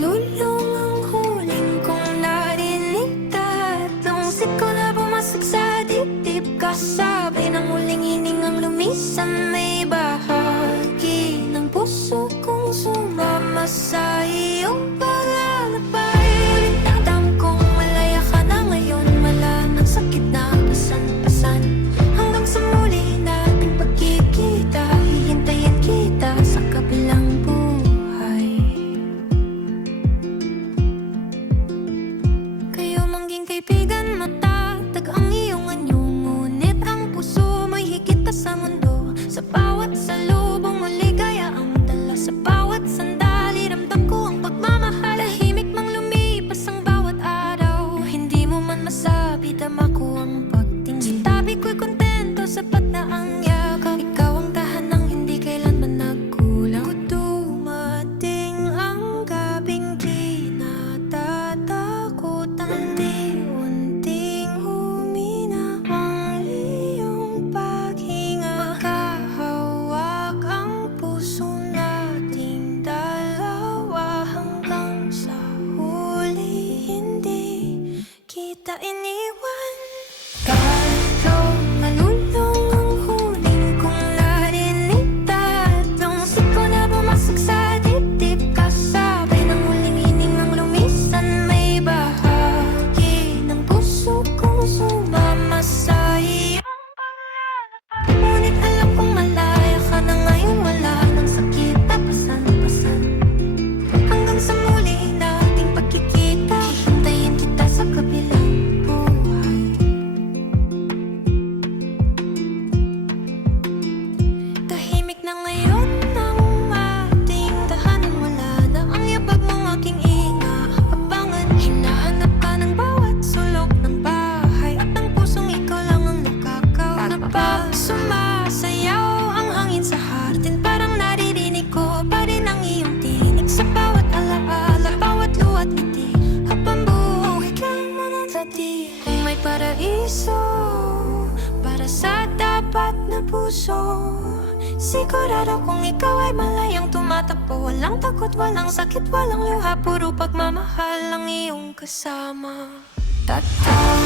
nalulung ang huling kong narinig. Tatlong siko na bumasag sa dibdib, kasabay ng huling hiningang lumisan. May bahagi ng puso kong sumama sa iyong paglalakbay. Nagdadam kong malaya ka na ngayon, wala ng sakit na pasan-pasan. Hanggang sa muli nating pagkikita, hihintayin kita sa kabilang buhay. Kayo mangging kaibigan, matatag ang iyong anyo, ngunit ang puso mo'y higit na sa mundo. Sa bawat salubong mo ligaya ang dala, sa bawat sandali ramdam ko ang pagmamahal. Tahimik mang lumipas ang bawat araw, hindi mo man masabi dama ko ang pagtingin. Sa tabi ko'y kontento, sapat na ang yakap. Ikaw ang tahanang hindi kailanman nagkulang. Kung dumating ang gabing di natatakutan, unti-unting humina ang iyong paghinga. Magkahawak ang puso nating dalawa, hanggang sa huli hindi kita iniwan. Tatlong nalulung ang huling kong narinig. Tatlong siko na bumasag sa dibdib, kasabay ng huling hiningang lumisan. May bahagi ng puso kong sumama sa iyong paglalakbay. Ngunit alam kong malaya ka na ngayon, wala ng sakit na pasan-pasan. Hanggang sa muli nating pagkikita, hihintayin kita sa kabilang buhay. Tahimik na ngayon ang ating tahanan, wala na ang yabag mong aking inaabangan. Hinahanap ka ng bawat sulok ng bahay, at ang pusong ikaw lang ang nakakausap. Kapag sumasayaw ang hangin sa hardin, parang naririnig ko pa rin ang iyong tinig. Sa bawat alaala, bawat luwa't ngiti, habang buhay ka manatili. Kung may paraiso para sa dapat na puso, sigurado kung ikaw ay malayang tumatakbo. Walang takot, walang sakit, walang luha, puro pagmamahal ang iyong kasama. Tatak